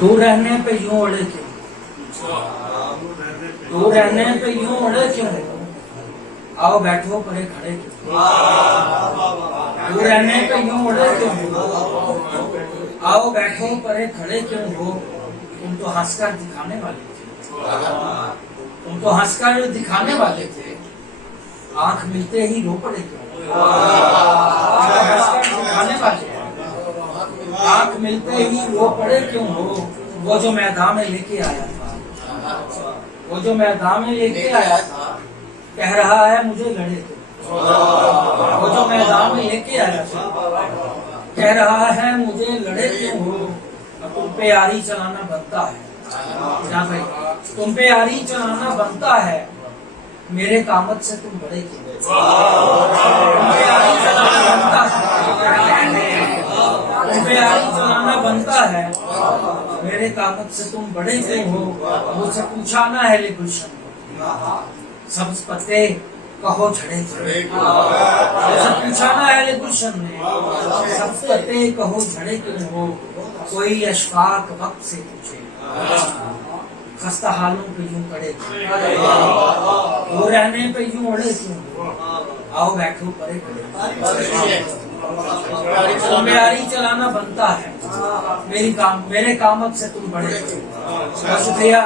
दूर रहने पे यूं अड़े क्यों, दूर रहने पे यूं अड़े क्यों, आओ बैठो परे खड़े क्यों, दूर रहने पे यूं अड़े क्यों, आओ बैठो परे खड़े क्यों हो। तुम तो हंसकर दिखाने वाले थे, तुम तो हंसकर दिखाने वाले थे, आंख मिलते ही रो पड़े क्यों, हंसकर दिखाने वाले थे, आंख मिलते ही रो पड़े क्यों हो। वो जो मैदान में लेके आया था, वो जो मैदान में लेके आया था, कह रहा है मुझे लड़े तो, वो जो मैदान में लेके आया था, कह रहा है मुझे लड़े क्यों हो। तुम पे यारी चलाना बनता है, क्या भाई, तुम पे यारी चलाना बनता है, मेरे कामत से तुम बड़े क्यों, तुम पे यारी चलाना बनता है, तुम पे यारी चलाना बनता है, मेरे कामत से तुम बड़े क्यों हो। मुझसे पूछा ना है गुलशन, सब्ज पत्ते कहो झड़े झड़े, मुझसे पूछा ना है गुलशन ने, सब्ज पत्ते कहो झड़े क्यों हो। कोई अशफाक वक्त से पूछे, खस्ता हालों पे यूं पड़े, वो रहने पे यूं अड़े क्यों, आओ बैठो परे खड़े। तैयारी चलाना बनता है, मेरे कामत से तुम बड़े। शुक्रिया।